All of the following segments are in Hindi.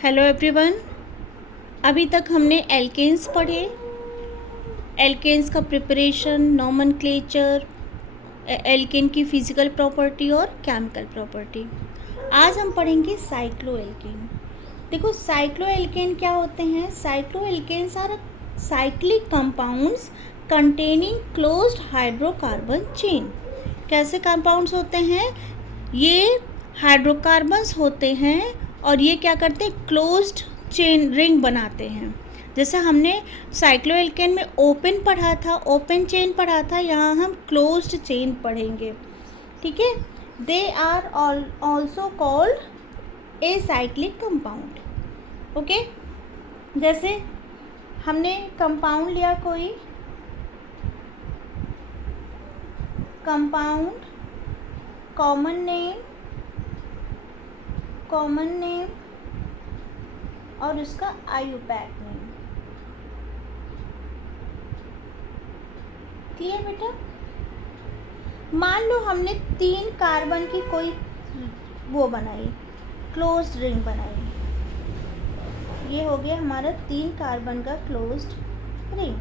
Hello everyone. अभी तक हमने एल्केन्स पढ़े, एल्केन्स का प्रिपरेशन, नॉमेनक्लेचर, एल्केन की फिजिकल प्रॉपर्टी और केमिकल प्रॉपर्टी। आज हम पढ़ेंगे साइक्लोएल्केन। देखो साइक्लोएल्केन क्या होते हैं। Cycloalkenes are cyclic compounds containing closed hydrocarbon chain. कैसे कंपाउंड्स होते हैं? ये हाइड्रोकार्बन्स होते हैं और ये क्या करते हैं, क्लोज्ड चेन रिंग बनाते हैं। जैसे हमने साइक्लोएल्केन में ओपन पढ़ा था, ओपन चेन पढ़ा था, यहाँ हम क्लोज्ड चेन पढ़ेंगे। ठीक है। They are also called a cyclic compound. Okay, जैसे हमने कंपाउंड लिया, कोई कंपाउंड, कॉमन नेम और उसका आईयूपैक नेम। क्लियर बेटा? मान लो हमने 3 कार्बन की कोई वो बनाई, क्लोज्ड रिंग बनाई। ये हो गया हमारा 3 कार्बन का क्लोज्ड रिंग।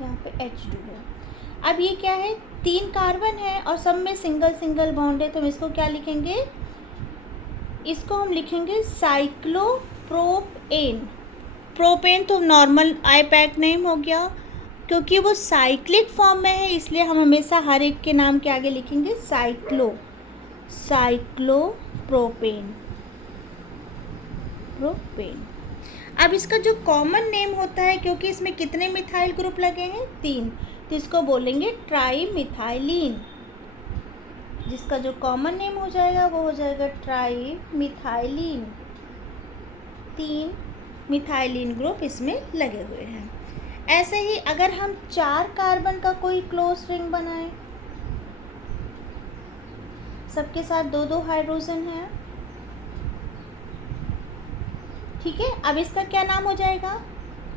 यहाँ पे H2 है। अब ये क्या है, 3 कार्बन है और सब में सिंगल सिंगल बॉन्ड है, तो हम इसको क्या लिखेंगे? इसको हम लिखेंगे साइक्लोप्रोपेन। प्रोपेन तो नॉर्मल आईपैक नेम हो गया, क्योंकि वो साइक्लिक फॉर्म में है इसलिए हम हमेशा हर एक के नाम के आगे लिखेंगे साइक्लोप्रोपेन। अब इसका जो कॉमन नेम होता है, क्योंकि इसमें कितने मिथाइल ग्रुप लगे हैं? 3, तो इसको बोलेंगे ट्राईमिथाइलिन। जिसका जो कॉमन नेम हो जाएगा वो हो जाएगा ट्राईमिथाइलिन। 3 मिथाइलिन ग्रुप इसमें लगे हुए हैं। ऐसे ही अगर हम 4 कार्बन का कोई क्लोज रिंग बनाएं, सबके साथ 2-2 हाइड्रोजन है। ठीक है। अब इसका क्या नाम हो जाएगा?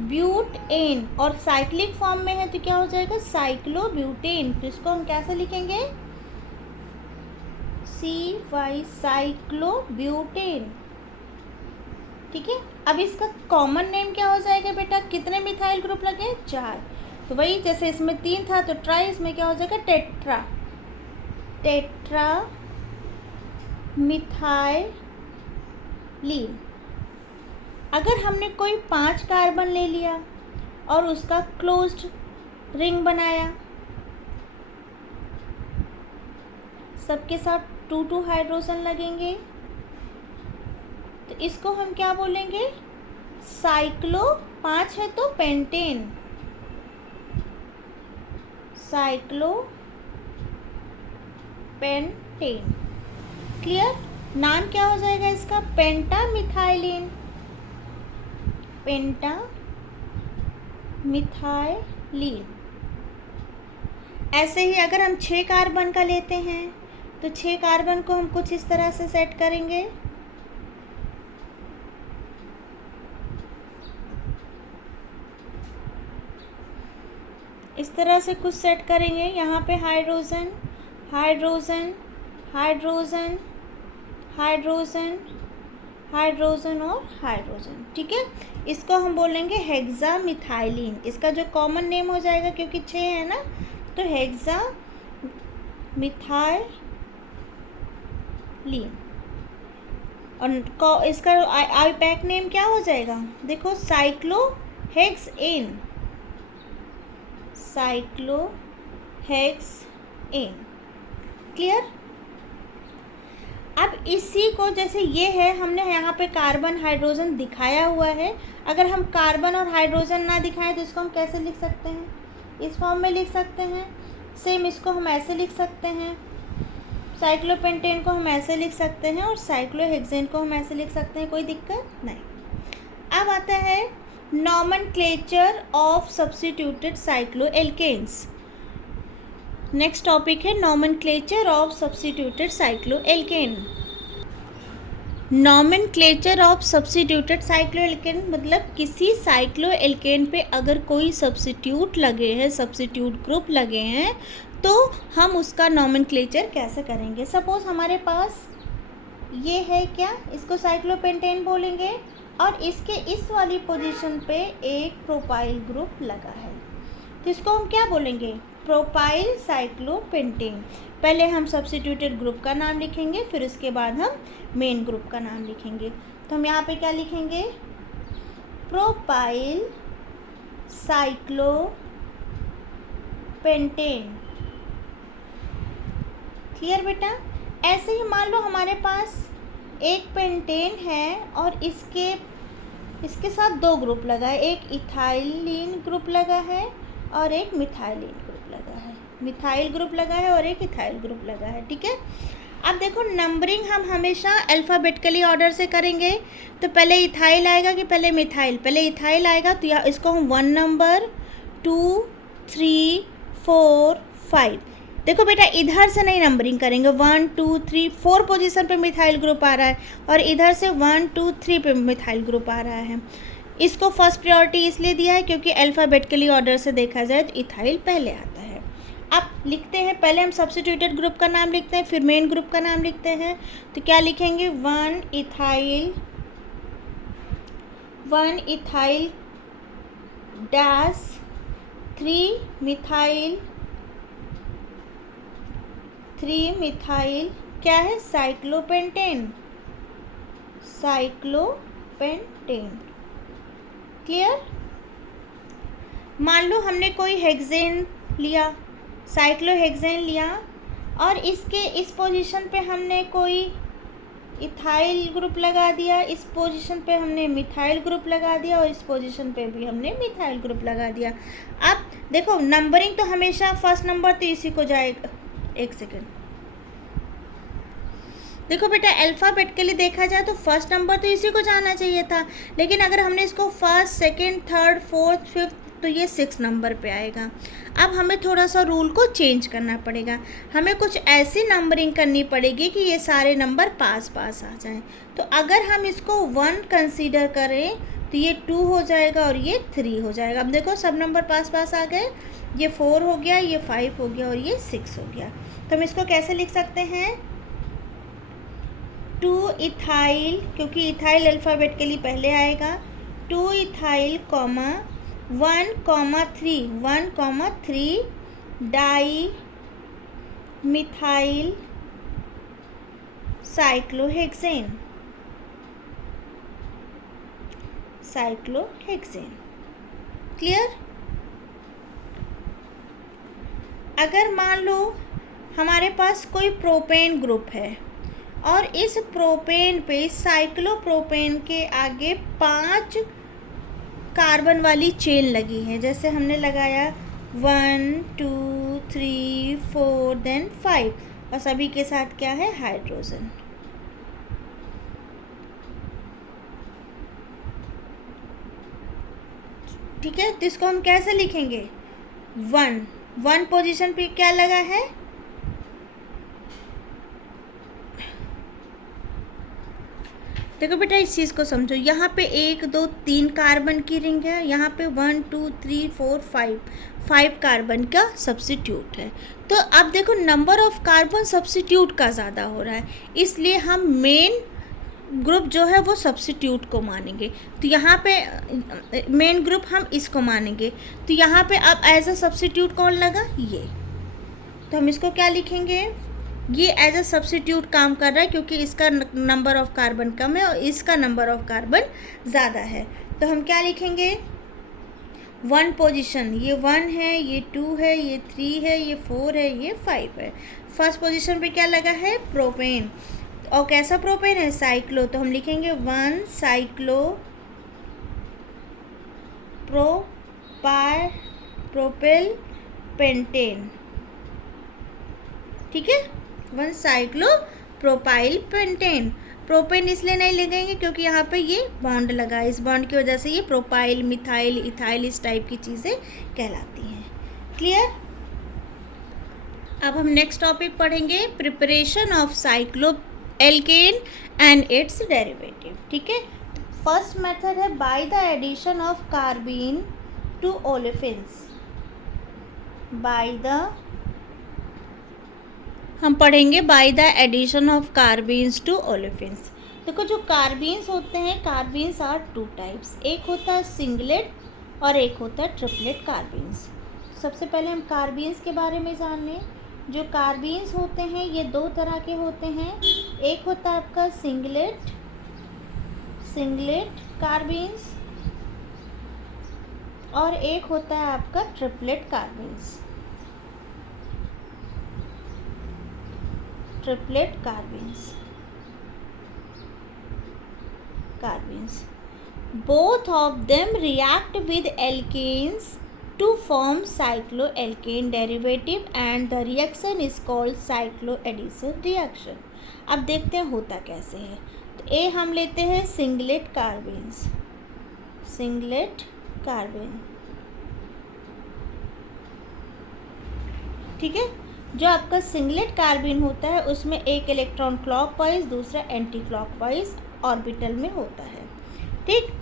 ब्यूटेन। और साइक्लिक फॉर्म में है तो क्या हो जाएगा? साइक्लोब्यूटेन। तो इसको हम कैसे लिखेंगे? CY, cyclobutane. ठीक है। अब इसका कॉमन नेम क्या हो जाएगा बेटा? कितने मिथाइल ग्रुप लगे? 4। तो वही जैसे इसमें 3 था तो ट्राई, इसमें क्या हो जाएगा? Tetra methylene. अगर हमने कोई 5 कार्बन ले लिया और उसका क्लोज्ड रिंग बनाया, सबके साथ 2-2 हाइड्रोजन लगेंगे, तो इसको हम क्या बोलेंगे? साइक्लो, 5 है तो पेंटेन, साइक्लोपेंटेन। क्लियर? नाम क्या हो जाएगा इसका? पेंटामिथाइलिन। पेंटामिथाइलिन। ऐसे ही अगर हम 6 कार्बन का लेते हैं तो 6 कार्बन को हम कुछ इस तरह से सेट करेंगे। इस तरह से कुछ सेट करेंगे। यहाँ पे hydrogen, hydrogen, hydrogen, hydrogen, hydrogen और हाइड्रोजन। ठीक है। इसको हम बोलेंगे हेक्सामिथाइलिन। इसका जो कॉमन नेम हो जाएगा, क्योंकि 6 है ना, तो हेक्सामिथाइलिन। और इसका आईपैक नेम क्या हो जाएगा? देखो साइक्लोहेक्सेन, साइक्लोहेक्सेन। क्लियर? अब इसी को, जैसे ये है, हमने यहाँ पे कार्बन हाइड्रोजन दिखाया हुआ है। अगर हम कार्बन और हाइड्रोजन ना दिखाएं तो इसको हम कैसे लिख सकते हैं? इस फॉर्म में लिख सकते हैं। सेम इसको हम ऐसे लिख सकते हैं, साइक्लोपेंटेन को हम ऐसे लिख सकते हैं और साइक्लोहेक्सेन को हम ऐसे लिख सकते हैं। कोई दिक्कत नहीं। अब आता है nomenclature of substituted cycloalkanes. Next topic है nomenclature of substituted cycloalkane. Nomenclature of substituted cycloalkane मतलब किसी साइक्लोएल्केन पे अगर कोई सब्स्टिट्यूट लगे हैं, सब्स्टिट्यूट ग्रुप लगे हैं, तो हम उसका नॉमेनक्लेचर कैसे करेंगे। सपोज हमारे पास ये है क्या, इसको साइक्लोपेंटेन बोलेंगे, और इसके इस वाली पोजीशन पे एक प्रोपाइल ग्रुप लगा है, तो इसको हम क्या बोलेंगे, प्रोपाइल साइक्लोपेंटेन। पहले हम सब्स्टिट्यूटेड ग्रुप का नाम लिखेंगे, फिर उसके बाद हम मेन ग्रुप का नाम लिखेंगे। तो हम यहाँ पे क्या लिखेंगे, प्रोपाइल साइक्लोपेंटेन। क्लियर बेटा। ऐसे ही मान लो हमारे पास एक पेंटेन है और इसके साथ दो ग्रुप लगा है, एक इथाइलिन ग्रुप लगा है और एक मिथाइलिन ग्रुप लगा है, मिथाइल ग्रुप लगा है और एक इथाइल ग्रुप लगा है। ठीक है, अब देखो नंबरिंग हम हमेशा अल्फ़ाबेटिकली ऑर्डर से करेंगे। तो पहले इथाइल आएगा कि पहले मिथाइल, पहले इथाइल आएगा, तो यहाँ इसको हम 1 नंबर 2 3 4 5। देखो बेटा इधर से नहीं नंबरिंग करेंगे, 1 2 3 4 पोजीशन पे मिथाइल ग्रुप आ रहा है और इधर से 1 2 3 पे मिथाइल ग्रुप आ रहा है। इसको फर्स्ट प्रायोरिटी इसलिए दिया है क्योंकि अल्फ़ाबेटिकली ऑर्डर से देखा जाए तो इथाइल पहले आता है। अब लिखते हैं, पहले हम सब्स्टिट्यूटेड ग्रुप का नाम लिखते हैं, फिर मेन ग्रुप का नाम लिखते हैं। तो क्या लिखेंगे, 1 इथाइल डैश 3 मिथाइल क्या है, साइक्लोपेंटेन। क्लियर। मान लो हमने कोई हेक्सेन लिया, साइक्लोहेक्सेन लिया, और इसके इस पोजीशन पे हमने कोई इथाइल ग्रुप लगा दिया, इस पोजीशन पे हमने मिथाइल ग्रुप लगा दिया और इस पोजीशन पे भी हमने मिथाइल ग्रुप लगा दिया। अब देखो नंबरिंग तो हमेशा फर्स्ट नंबर तो इसी को जाएगा। एक सेकेंड, देखो बेटा अल्फ़ाबेटिकली देखा जाए तो फर्स्ट नंबर तो इसी को जाना चाहिए था, लेकिन अगर हमने इसको first second third fourth fifth तो ये 6 नंबर पे आएगा। अब हमें थोड़ा सा रूल को चेंज करना पड़ेगा, हमें कुछ ऐसी नंबरिंग करनी पड़ेगी कि ये सारे नंबर पास आ जाएं। तो अगर हम इसको 1 कंसीडर करें तो ये 2 हो जाएगा और ये 3 हो जाएगा। अब देखो सब नंबर पास आ गए, ये 4 हो गया, ये 5 हो गया और ये 6 हो गया। तो हम इसको कैसे लिख सकते हैं, 2 इथाइल, क्योंकि इथाइल अल्फ़ाबेट के लिए पहले आएगा, 2 ethyl 1 3 di methyl cyclohexane. Clear. अगर मान लो हमारे पास कोई प्रोपेन ग्रुप है और इस प्रोपेन पे साइक्लोप्रोपेन के आगे 5 कार्बन वाली चेन लगी है, जैसे हमने लगाया 1 2 3 4 देन 5, और सभी के साथ क्या है, हाइड्रोजन। ठीक है, तो इसको हम कैसे लिखेंगे, 1 पोजीशन पे क्या लगा है, देखो बेटा इस चीज़ को समझो, यहाँ पे 1 2 3 कार्बन की रिंग है, यहाँ पे 1 2 3 4 5 कार्बन का सब्स्टिट्यूट है। तो अब देखो नंबर ऑफ कार्बन सब्स्टिट्यूट का ज़्यादा हो रहा है, इसलिए हम मेन ग्रुप जो है वो सब्स्टिट्यूट को मानेंगे। तो यहाँ पे मेन ग्रुप हम इसको मानेंगे, तो यहाँ पे अब एज अ सब्स्टिट्यूट कौन लगा, ये। तो हम इसको क्या लिखेंगे, ये एज अ सब्स्टिट्यूट काम कर रहा है क्योंकि इसका नंबर ऑफ कार्बन कम है और इसका नंबर ऑफ कार्बन ज़्यादा है। तो हम क्या लिखेंगे, 1 पोजीशन, ये 1 है, ये 2 है, ये 3 है, ये 4 है, ये 5 है। फर्स्ट पोजीशन पे क्या लगा है, प्रोपेन, और कैसा प्रोपेन है, साइक्लो। तो हम लिखेंगे 1 साइक्लो प्रोपिल पेंटेन। ठीक है, 1 साइक्लो प्रोपाइल पेंटेन। प्रोपेन इसलिए नहीं लिखेंगे क्योंकि यहाँ पे ये बॉन्ड लगा है, इस बॉन्ड की वजह से ये प्रोपाइल मिथाइल इथाइल इस टाइप की चीज़ें कहलाती हैं। क्लियर। अब हम नेक्स्ट टॉपिक पढ़ेंगे, preparation of cycloalkane and its derivative. ठीक है, फर्स्ट मेथड है by the addition of carbene to olefins, by the हम पढ़ेंगे by the addition of carbenes to olefins. देखो जो कार्बीन्स होते हैं, कार्बीन्स आर टू टाइप्स, एक होता है सिंगलेट और एक होता है ट्रिपलेट कार्बीन्स। सबसे पहले हम कार्बीन्स के बारे में जान लें। जो कार्बीन्स होते हैं ये दो तरह के होते हैं, एक होता है आपका सिंगलेट कार्बीन्स और एक होता है आपका triplet carbenes. Triplet carbenes both of them react with alkanes to form cycloalkane derivative and the reaction is called cycloaddition reaction। अब देखते हैं होता कैसे है। तो ए हम लेते हैं सिंगलेट कार्बीन, ठीक है। जो आपका सिंगलेट कार्बीन होता है उसमें एक इलेक्ट्रॉन क्लॉकवाइज दूसरा एंटी क्लॉकवाइज ऑर्बिटल में होता है, ठीक।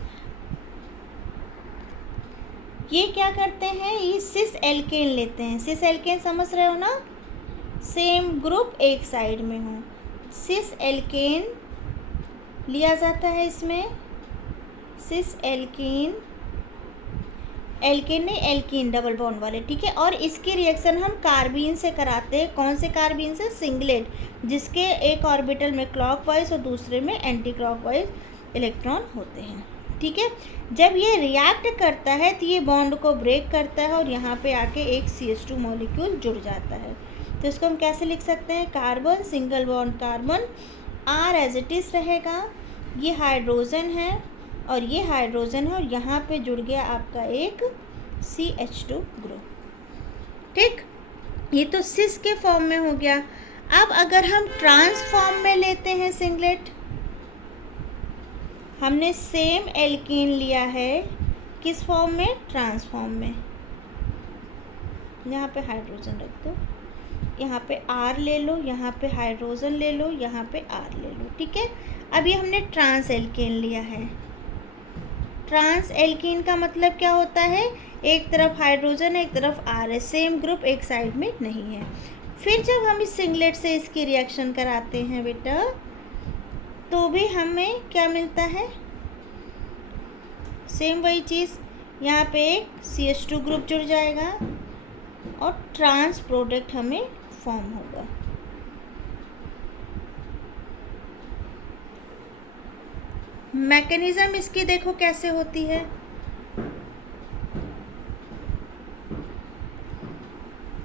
ये क्या करते हैं, ये सिस एल्केन लेते हैं। सिस एल्केन समझ रहे हो ना, सेम ग्रुप एक साइड में हो, सिस एल्केन लिया जाता है। इसमें सिस एल्केन नहीं एल्कीन डबल बॉन्ड वाले, ठीक है। और इसकी रिएक्शन हम कार्बीन से कराते हैं। कौन से कार्बीन से, सिंगलेट, जिसके एक ऑर्बिटल में क्लॉकवाइज और दूसरे में एंटी क्लॉकवाइज इलेक्ट्रॉन होते हैं, ठीक है। जब ये रिएक्ट करता है तो ये बॉन्ड को ब्रेक करता है और यहाँ पे आके एक CH2 मॉलिक्यूल जुड़ जाता है। तो इसको हम कैसे लिख सकते हैं, carbon single bond carbon, R as it is रहेगा, ये हाइड्रोजन है और ये हाइड्रोजन है और यहाँ पे जुड़ गया आपका एक CH2 ग्रुप, ठीक। ये तो सिस के फॉर्म में हो गया। अब अगर हम ट्रांस फॉर्म में लेते हैं सिंगलेट, हमने सेम एल्कीन लिया है, किस फॉर्म में, ट्रांस फॉर्म में। यहाँ पे हाइड्रोजन रख दो, यहाँ पे R ले लो, यहाँ पे हाइड्रोजन ले लो, यहाँ पे R ले लो, ठीक है। अब ये हमने ट्रांस एल्कीन लिया है। ट्रांस एल्कीन का मतलब क्या होता है, एक तरफ हाइड्रोजन है एक तरफ R है, सेम ग्रुप एक साइड में नहीं है। फिर जब हम इस सिंगलेट से इसकी रिएक्शन कराते हैं बेटा, तो भी हमें क्या मिलता है, सेम वही चीज़, यहाँ पे एक CH2 ग्रुप जुड़ जाएगा और ट्रांस प्रोडक्ट हमें फॉर्म होगा। मैकेनिज्म इसकी देखो कैसे होती है,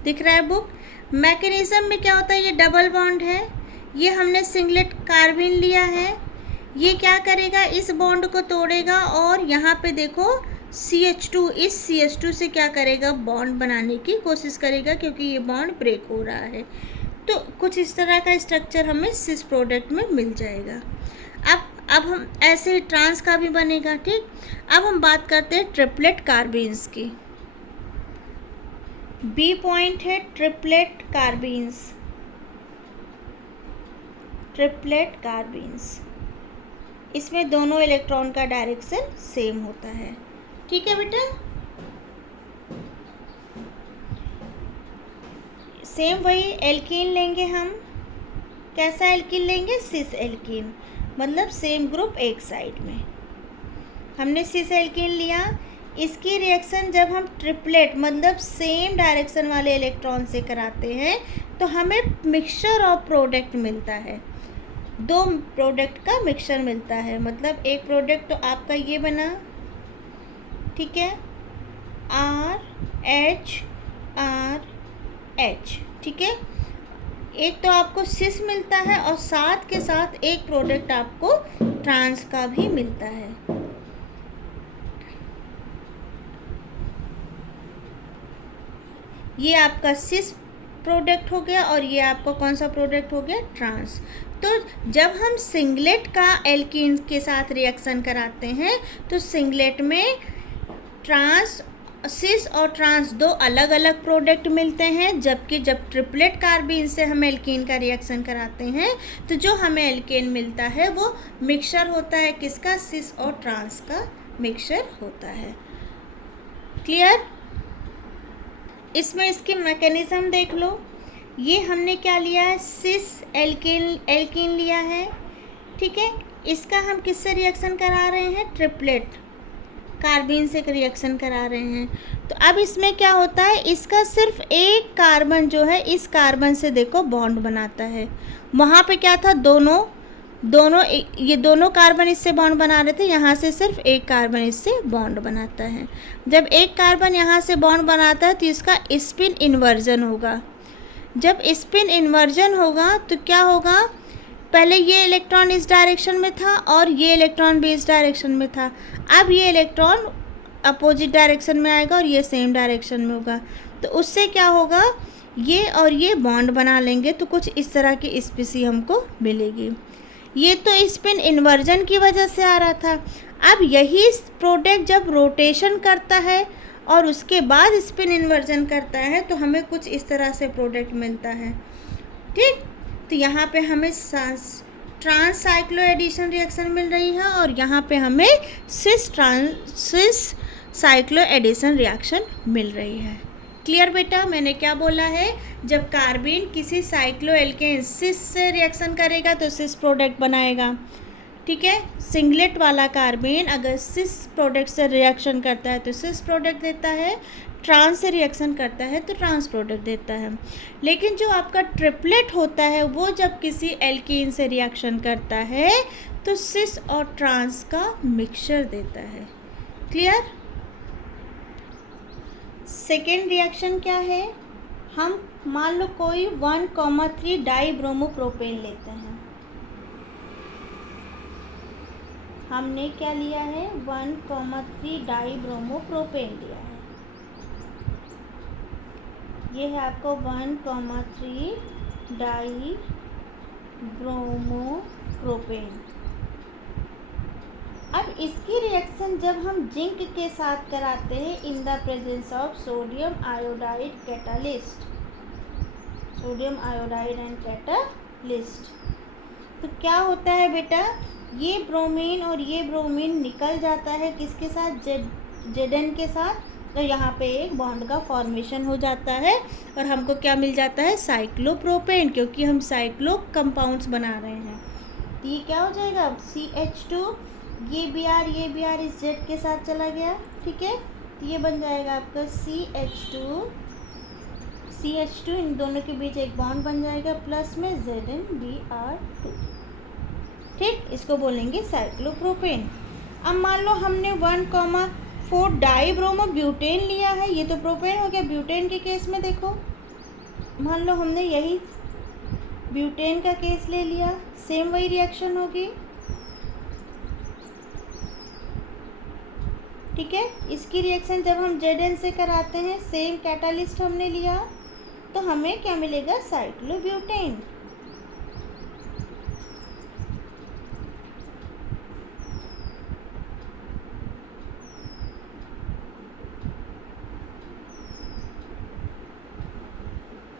दिख रहा है बुक। मैकेनिज्म में क्या होता है, ये डबल बॉन्ड है, ये हमने सिंगलेट कार्बन लिया है, ये क्या करेगा, इस बॉन्ड को तोड़ेगा और यहाँ पे देखो CH2, इस CH2 से क्या करेगा, बॉन्ड बनाने की कोशिश करेगा क्योंकि ये बॉन्ड ब्रेक हो रहा है। तो कुछ इस तरह का स्ट्रक्चर हमें सिस प्रोडक्ट में मिल जाएगा। अब हम ऐसे ट्रांस का भी बनेगा, ठीक। अब हम बात करते हैं ट्रिपलेट कार्बीन्स की। बी पॉइंट है ट्रिपलेट कार्बीन्स, इसमें दोनों इलेक्ट्रॉन का डायरेक्शन सेम होता है, ठीक है बेटा। सेम वही एल्कीन लेंगे हम, कैसा एल्कीन लेंगे, सिस एल्कीन, मतलब सेम ग्रुप एक साइड में। हमने सिस एल्कीन लिया, इसकी रिएक्शन जब हम ट्रिपलेट मतलब सेम डायरेक्शन वाले इलेक्ट्रॉन से कराते हैं तो हमें मिक्सचर ऑफ प्रोडक्ट मिलता है, दो प्रोडक्ट का मिक्सचर मिलता है। मतलब एक प्रोडक्ट तो आपका ये बना, ठीक है, RH, ठीक है। एक तो आपको सिस मिलता है और साथ के साथ एक प्रोडक्ट आपको ट्रांस का भी मिलता है। ये आपका सिस प्रोडक्ट हो गया और ये आपका कौन सा प्रोडक्ट हो गया, ट्रांस। तो जब हम सिंगलेट का एल्कीन के साथ रिएक्शन कराते हैं तो सिंगलेट में ट्रांस, सिस और ट्रांस दो अलग अलग प्रोडक्ट मिलते हैं, जबकि जब ट्रिपलेट कार्बीन से हम एल्कीन का रिएक्शन कराते हैं तो जो हमें एल्केन मिलता है वो मिक्सचर होता है, किसका, सिस और ट्रांस का मिक्सचर होता है। क्लियर। इसमें इसकी मैकेनिज्म देख लो, ये हमने क्या लिया है, सिस एल्केन लिया है, ठीक है। इसका हम किससे रिएक्शन करा रहे हैं, ट्रिपलेट कार्बीन से रिएक्शन करा रहे हैं। तो अब इसमें क्या होता है, इसका सिर्फ एक कार्बन जो है इस कार्बन से देखो बॉन्ड बनाता है। वहाँ पे क्या था, ये दोनों कार्बन इससे बॉन्ड बना रहे थे, यहाँ से सिर्फ एक कार्बन इससे बॉन्ड बनाता है। जब एक कार्बन यहाँ से बॉन्ड बनाता है तो इसका स्पिन इन्वर्जन होगा। जब स्पिन इन्वर्जन होगा तो क्या होगा, पहले ये इलेक्ट्रॉन इस डायरेक्शन में था और ये इलेक्ट्रॉन भी इस डायरेक्शन में था। अब ये इलेक्ट्रॉन अपोजिट डायरेक्शन में आएगा और ये सेम डायरेक्शन में होगा। तो उससे क्या होगा, ये और ये बॉन्ड बना लेंगे, तो कुछ इस तरह की स्पीसी हमको मिलेगी। ये तो स्पिन इन्वर्जन की वजह से आ रहा था। अब यही प्रोडक्ट जब रोटेशन करता है और उसके बाद स्पिन इन्वर्जन करता है तो हमें कुछ इस तरह से प्रोडक्ट मिलता है, ठीक। तो यहाँ पे हमें ट्रांस साइक्लो एडिशन रिएक्शन मिल रही है और यहाँ पे हमें सिस साइक्लो एडिशन रिएक्शन मिल रही है। क्लियर बेटा, मैंने क्या बोला है, जब कार्बीन किसी साइक्लो एल्केन सिस से रिएक्शन करेगा तो सिस प्रोडक्ट बनाएगा, ठीक है। सिंगलेट वाला कार्बन अगर सिस प्रोडक्ट से रिएक्शन करता है तो सिस प्रोडक्ट देता है, ट्रांस से रिएक्शन करता है तो ट्रांस प्रोडक्ट देता है। लेकिन जो आपका ट्रिपलेट होता है वो जब किसी एल्कीन से रिएक्शन करता है तो सिस और ट्रांस का मिक्सचर देता है। क्लियर। सेकेंड रिएक्शन क्या है, हम मान लो कोई 1,3 डाइब्रोमोप्रोपेन लेते हैं। हमने क्या लिया है, 1,3 डाइब्रोमोप्रोपेन लिया है। ये है आपको 1,3 डाइब्रोमोप्रोपेन। अब इसकी रिएक्शन जब हम जिंक के साथ कराते हैं in the presence of sodium iodide catalyst, sodium iodide and catalyst, तो क्या होता है बेटा, ये ब्रोमीन और ये ब्रोमीन निकल जाता है किसके साथ, Zn के साथ। तो यहाँ पे एक बॉन्ड का फॉर्मेशन हो जाता है और हमको क्या मिल जाता है, साइक्लोप्रोपेन, क्योंकि हम साइक्लो कंपाउंड्स बना रहे हैं। तो ये क्या हो जाएगा, CH2, ये बी आर इस Z के साथ चला गया, ठीक है। तो ये बन जाएगा आपका CH2, इन दोनों के बीच एक बॉन्ड बन जाएगा प्लस में ZnBr2, ठीक। इसको बोलेंगे साइक्लोप्रोपेन। अब मान लो हमने 1,4 डाइब्रोमोब्यूटेन लिया है, ये तो प्रोपेन हो गया। ब्यूटेन के केस में देखो, मान लो हमने यही ब्यूटेन का केस ले लिया, सेम वही रिएक्शन होगी, ठीक है। इसकी रिएक्शन जब हम Zn से कराते हैं, सेम कैटालिस्ट हमने लिया, तो हमें क्या मिलेगा, साइक्लोब्यूटेन।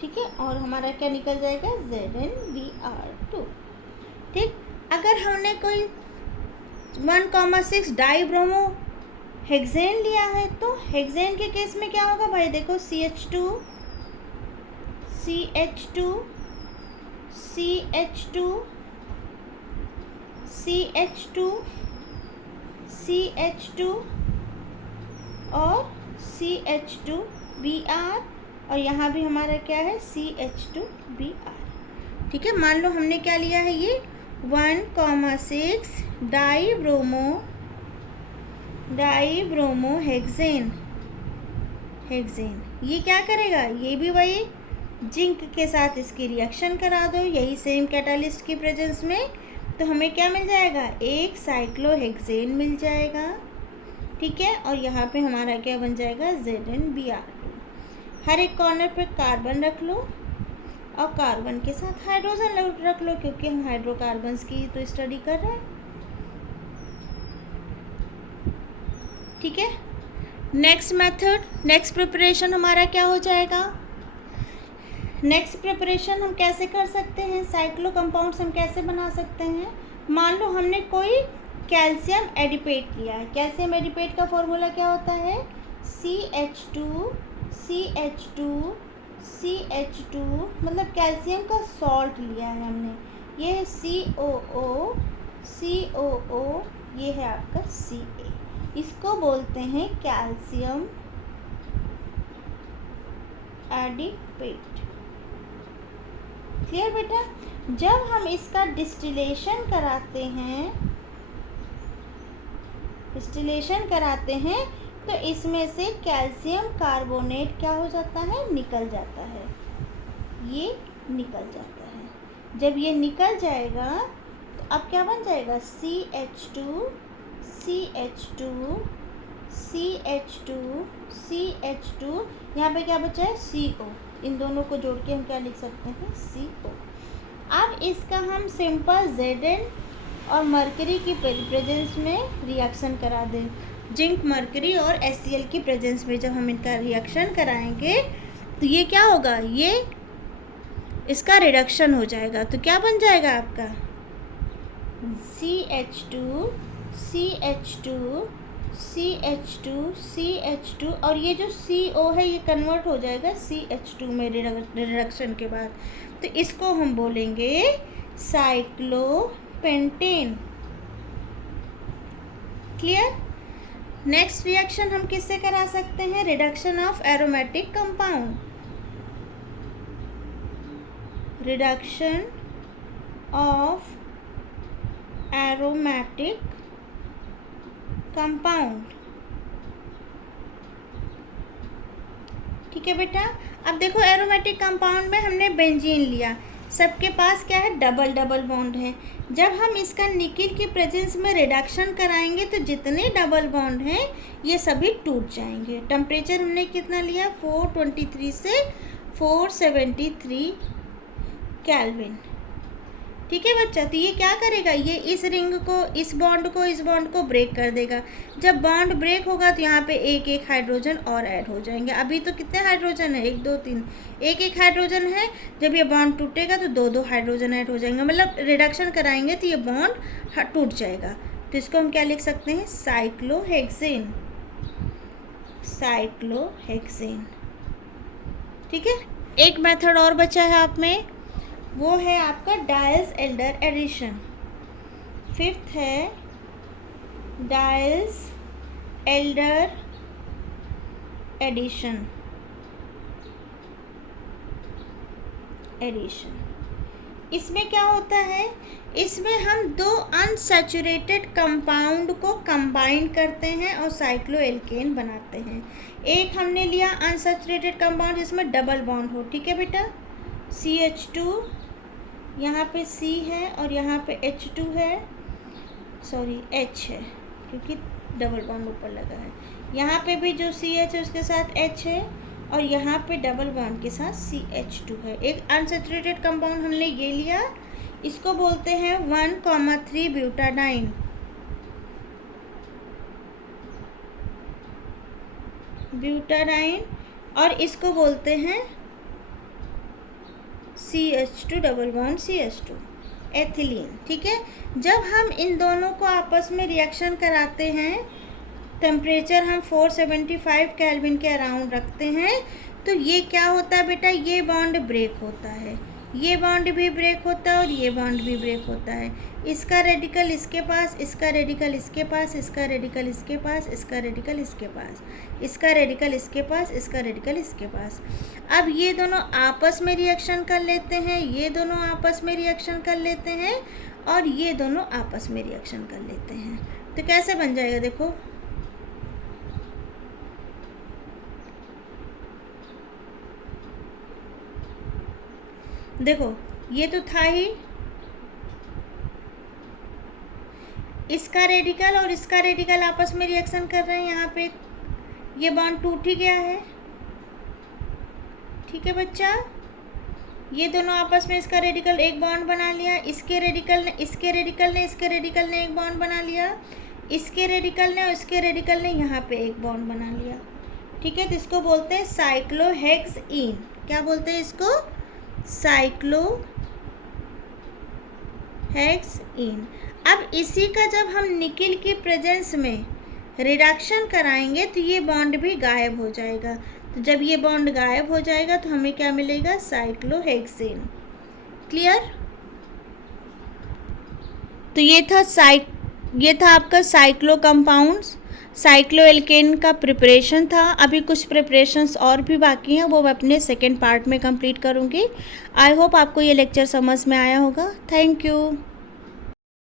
ठीक है, और हमारा क्या निकल जाएगा, ZnBr2, ठीक। अगर हमने कोई 1,6 डाइब्रोमो हेक्सेन लिया है तो हेक्सेन के केस में क्या होगा भाई, देखो CH2 CH2 CH2 CH2 CH2 और CH2Br, और यहाँ भी हमारा क्या है, CH2Br, ठीक है। मान लो हमने क्या लिया है, ये 1,6 डाइब्रोमो हेक्सेन, ये क्या करेगा, ये भी वही जिंक के साथ इसकी रिएक्शन करा दो, यही सेम कैटालिस्ट की प्रेजेंस में, तो हमें क्या मिल जाएगा, एक साइक्लोहेक्सेन मिल जाएगा, ठीक है। और यहाँ पे हमारा क्या बन जाएगा, ZnBr2। हर एक कॉर्नर पे कार्बन रख लो और कार्बन के साथ हाइड्रोजन रख लो, क्योंकि हम हाइड्रोकार्बन्स की तो स्टडी कर रहे हैं, ठीक है। नेक्स्ट मेथड, नेक्स्ट प्रिपरेशन हमारा क्या हो जाएगा, नेक्स्ट प्रिपरेशन हम कैसे कर सकते हैं, साइक्लो कंपाउंड्स हम कैसे बना सकते हैं। मान लो हमने कोई कैल्शियम एडिपेट लिया है, कैल्शियम एडिपेट का फॉर्मूला क्या होता है, CH2 CH2 मतलब कैल्शियम का सॉल्ट लिया है हमने, ये है COO, ये है आपका Ca, इसको बोलते हैं कैल्शियम एडिपेट। क्लियर बेटा? जब हम इसका डिस्टिलेशन कराते हैं तो इसमें से कैल्शियम कार्बोनेट क्या हो जाता है, निकल जाता है, ये निकल जाता है। जब ये निकल जाएगा तो अब क्या बन जाएगा, CH2, यहाँ पे क्या बचा है, CO, इन दोनों को जोड़ के हम क्या लिख सकते हैं, CO। अब इसका हम सिंपल Zn और मरकरी की प्रेजेंस में रिएक्शन करा दें, जिंक, मरकरी और HCl की प्रेजेंस में जब हम इनका रिएक्शन कराएंगे तो ये क्या होगा, ये इसका रिडक्शन हो जाएगा। तो क्या बन जाएगा आपका CH2 और ये जो CO है ये कन्वर्ट हो जाएगा CH2 में रिडक्शन के बाद, तो इसको हम बोलेंगे साइक्लोपेंटेन। क्लियर? नेक्स्ट रिएक्शन हम किससे करा सकते हैं, reduction of aromatic compound, reduction of aromatic compound. ठीक है बेटा? अब देखो एरोमेटिक कंपाउंड में हमने बेंजीन लिया, सबके पास क्या है, डबल बॉन्ड है। जब हम इसका निकिल की प्रेजेंस में रिडक्शन कराएंगे तो जितने डबल बॉन्ड हैं ये सभी टूट जाएंगे। टेम्परेचर हमने कितना लिया, 423 से 473 केल्विन। ठीक है बच्चा? तो ये क्या करेगा, ये इस रिंग को, इस बॉन्ड को ब्रेक कर देगा। जब बॉन्ड ब्रेक होगा तो यहाँ पे एक एक हाइड्रोजन और ऐड हो जाएंगे। अभी तो कितने हाइड्रोजन है, 1 2 3, एक हाइड्रोजन है। जब ये बॉन्ड टूटेगा तो 2 हाइड्रोजन ऐड हो जाएंगे, मतलब रिडक्शन कराएंगे तो ये बॉन्ड टूट जाएगा। तो इसको हम क्या लिख सकते हैं, साइक्लोहेक्सेन। ठीक है? एक मेथड और बचा है आप में, वो है आपका डायल्स एल्डर एडिशन। 5th है डायल्स एल्डर एडिशन। इसमें क्या होता है, इसमें हम 2 अनसैचुरेटेड कंपाउंड को कंबाइन करते हैं और साइक्लोएल्केन बनाते हैं। एक हमने लिया अनसैचुरेटेड कंपाउंड जिसमें डबल बॉन्ड हो। ठीक है बेटा? CH2, यहाँ पे C है और यहाँ पे H2 है, सॉरी H है क्योंकि डबल बॉन्ड ऊपर लगा है। यहाँ पे भी जो CH है उसके साथ H है और यहाँ पे डबल बॉन्ड के साथ CH2 है। एक अनसैचुरेटेड कंपाउंड हमने ये लिया, इसको बोलते हैं 1,3 ब्यूटाडाइन और इसको बोलते हैं CH2 double bond CH2 ethylene. ठीक है? जब हम इन दोनों को आपस में रिएक्शन कराते हैं, टेम्परेचर हम 475 केल्विन के अराउंड रखते हैं, तो ये क्या होता है बेटा, ये बॉन्ड ब्रेक होता है, ये बॉन्ड भी ब्रेक होता है और ये बॉन्ड भी ब्रेक होता है। इसका रेडिकल इसके पास, इसका रेडिकल इसके पास, इसका रेडिकल इसके पास, इसका रेडिकल इसके पास, इसका रेडिकल इसके पास, इसका रेडिकल इसके पास। अब ये दोनों आपस में रिएक्शन कर लेते हैं, ये दोनों आपस में रिएक्शन कर लेते हैं और ये दोनों आपस में रिएक्शन कर लेते हैं। तो कैसे बन जाएगा, देखो देखो ये तो था ही, इसका रेडिकल और इसका रेडिकल आपस में रिएक्शन कर रहे हैं, यहाँ पे ये बॉन्ड टूट ही गया है। ठीक है बच्चा? ये दोनों आपस में, इसका रेडिकल एक बॉन्ड बना लिया, इसके रेडिकल ने इसके रेडिकल ने इसके रेडिकल ने एक बॉन्ड बना लिया, इसके रेडिकल ने और इसके रेडिकल ने यहाँ पे एक बॉन्ड बना लिया। ठीक है? तो इसको बोलते हैं साइक्लोहेक्सेन। क्या बोलते हैं इसको, साइक्लोहेक्सेन। अब इसी का जब हम निकिल की प्रेजेंस में रिडक्शन कराएंगे तो ये बॉन्ड भी गायब हो जाएगा। तो जब ये बॉन्ड गायब हो जाएगा तो हमें क्या मिलेगा, साइक्लोहेक्सेन। क्लियर। तो ये था आपका साइक्लो कंपाउंड्स, साइक्लोएल्केन का प्रिपरेशन था। अभी कुछ प्रिपरेशंस और भी बाकी हैं, वो मैं अपने सेकेंड पार्ट में कंप्लीट करूँगी। आई होप आपको ये लेक्चर समझ में आया होगा। Thank you.